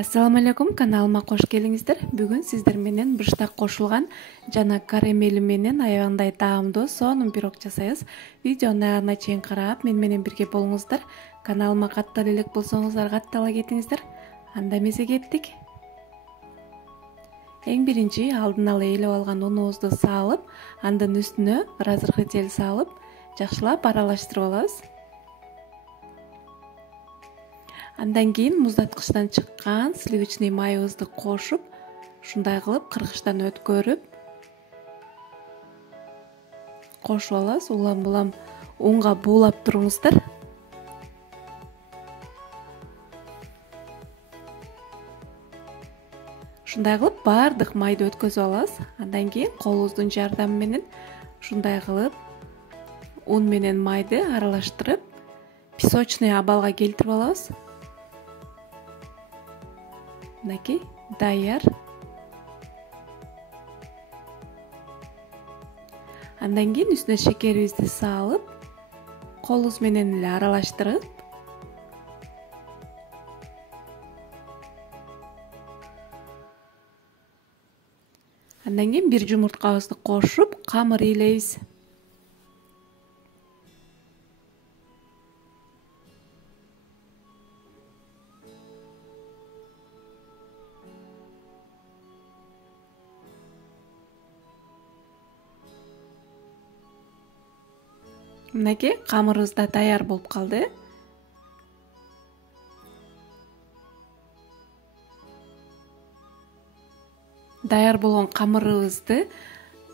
Assalamu алейкум, каналыма кош келиңиздер. Бүгүн сиздер менен быштак кошулган жана карамели менен аябандай таамдуу сонун пирог жасайбыз. Видеону аягына чейин карап, мен менен бирге болуңуздар. Каналыма каттала элек болсоңуздар, каттала кетиңиздер. Анда эмесе кеттик. Эң биринчи алдын ала ээлеп алган унубузду салып, андан үстүнө разрыхлитель салып, жакшылап аралаштырып алабыз. Андан кийин муздаткычтан чыккан сливочный майыбызды кошуп, ушундай кылып кыргычтан өткөрүп кошуп алабыз. Улам-улам унга буулап туруңуздар. Ушундай кылып баардык майды өткөзүп алабыз. Андан кийин колубуздун жардамы менен ушундай кылып ун менен майды аралаштырып, песочный абалга келтирип алабыз. Мынакей даяр. Андан кийин үстүнө шекерибизди салып, колубуз менен эле аралаштырып, андан кийин бир жумурткабызды кошуп, камыр ээлейбиз. Мынакей камырыбыз да даяр болуп калды. Даяр болгон камырыбызды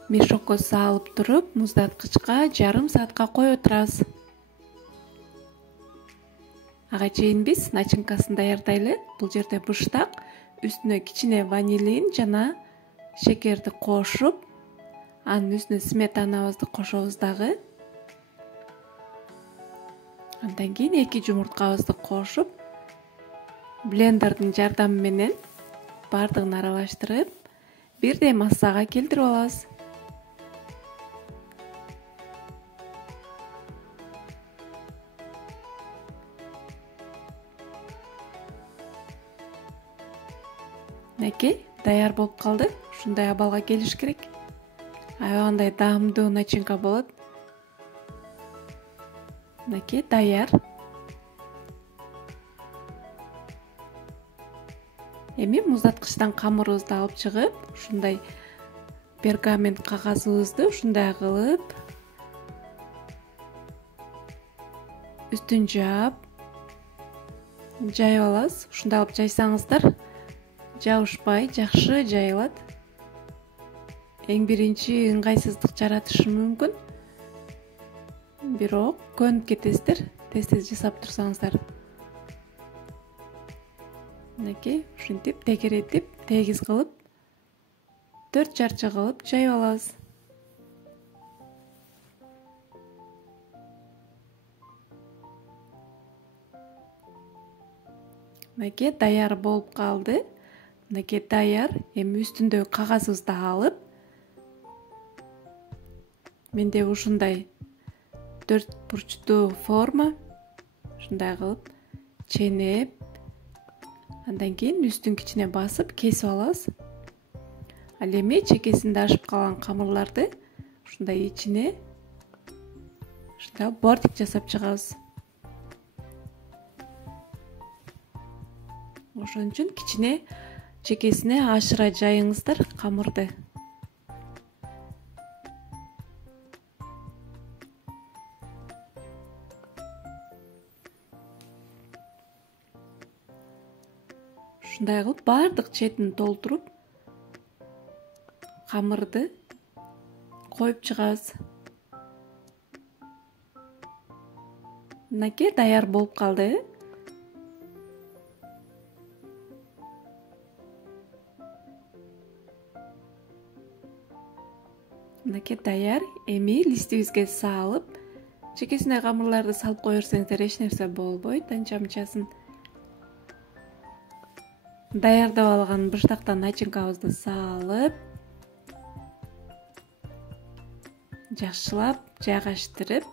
мешокко салып туруп, муздаткычка жарым саатка коюп турабыз. Ага чейин биз начинкасын даярдайлы. Бул жерде быштак, үстүнө кичине ванилин жана шекерди кошуп, анын үстүнө сметанабызды кошобуз дагы. Андан кийин 2 жумурткабызды кошуп, блендердин жардамы менен бардыгын аралаштырып, бирдей массага келтирип алабыз. Мынакей даяр болуп калды. Ушундай абалга келиш керек. Аябандай даамдуу начинка болот. Мынакей даяр. Эми муздаткычтан камырыбызды алып чыгып, ушундай пергамент кагазыбызды ушундай кылып үстүн жаап жайып алабыз. Ушундай кылып жайсаңыздар жабышпай, жакшы жайылат. Эң биринчи ыңгайсыздык жаратышы мүмкүн. Бирок көнүп кетесиздер, тез-тез жасап турсаңыздар. Мынакей ушинтип тегеретип, тегиз кылып, 4 жарча кылып жайып алабыз. Мынакей даяр болуп калды. Мынакей даяр. Эми үстүндөгү кагазыбызды алып, менде ушундай 4 бурчтуу форма, ушундай кылып ченеп, андан кийин үстүн кичине басып кесип алабыз. Ал эми чекесинде ашып калган камырларды ушундай ичине ушундай бортик жасап чыгабыз. Ошон үчүн кичине чекесине ашыра жайыңыздар камырды. Ушундай кылып бардык четин толтуруп, камырды коюп чыгабыз. Мынакей даяр болуп калды. Мынакей даяр. Эми листибизге салып, чекесине камырларды салып кое берсеңиздер эч нерсе болбойт, анча-мынчасын. Даярдап алган быштактан начинкабызды салып, жакшылап жайгаштырып,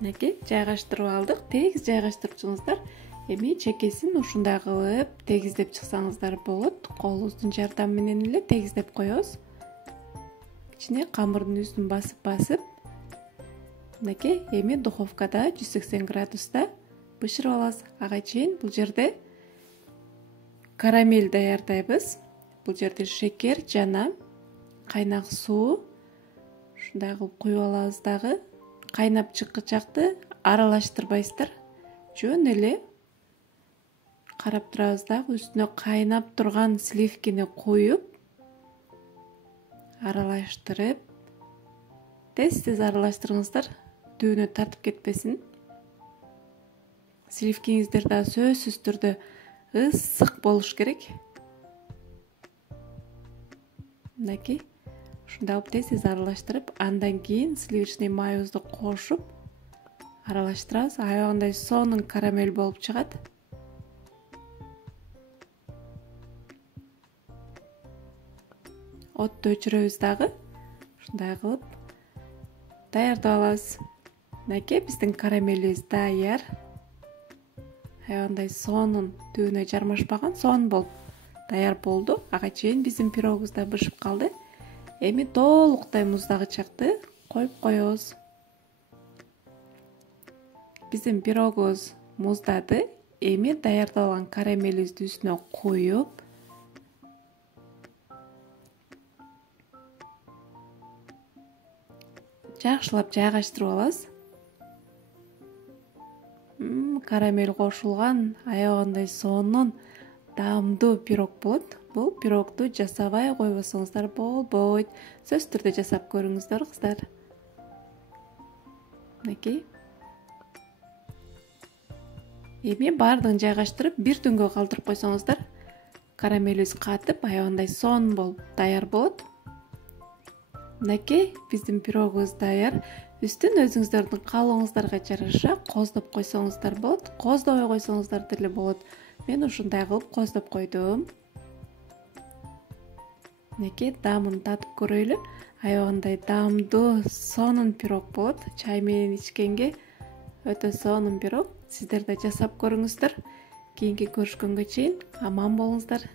Мынакей жайгаштырып алдык. Тегиз жайгаштырып чыгыңыздар. Эми чекесин ушундай кылып тегиздеп чыксаңыздар болот. Колубуздун жардамы менен эле тегиздеп коебуз. Ичине камырдын үстүн басып мынакей эми духовкада 180 градуста бышырып алабыз. Ага чейин бул жерде карамель даярдайбыз. Бул жерде шекер жана кайнак суу ушундай кылып куюп алабыз дагы. Кайнап чыккычакты аралаштырбайсыздар. Жөн эле карап турабыз дагы, үстүнө кайнап турган сливкини коюп аралаштырып, тез-тез аралаштырыңыздар, дүүнү тартып кетпесин. Сливкиңиздер да сөзсүз түрдө ысык болуш керек. Мынакей ушундай кылып тез-тез аралаштырып, андан кийин сливочный майыбызды кошуп аралаштырабыз. Аябагандай сонун карамель болуп чыгат. Отту өчүрөбүз дагы. Ушундай кылып даярдап алабыз. Мынакей биздин карамелибиз даяр. Аябагандай сонун, дүүнү жармашпаган, сонун болуп даяр болду. Ага чейин биздин пирогубуз да бышып калды. Эми толуктай муздагычакты коюп коебуз. Биздин пирогубуз муздады. Эми даярдап алган карамелибизди үстүнө коюп, жакшылап жайгаштырып алабыз. Карамель кошулган аябагандай сонун, даамдуу пирог болот. Бул пирогду жасабай койбосоңуздар болбойт. Сөзсүз түрдө жасап көрүңүздөр кыздар. Мынакей. Эми баардыгын жайгаштырып, бир түнгө калтырып койсоңуздар, карамелибиз катып, аябагандай сонун болуп даяр болот. Мынакей биздин пирогубуз даяр. Үстүн өзүңүздөрдүн каалооңуздарга жараша коздоп койсоңуздар болот. Коздобой койсоңуздар деле болот. Мен ушундай кылып коздоп койдум. Мынакей даамын татып көрөйлү. Аябагандай даамдуу, сонун пирог болот. Чай менен ичкенге өтө сонун пирог. Сиздер да жасап көрүңүздөр. Кийинки көрүшкөнгө чейин аман болуңуздар.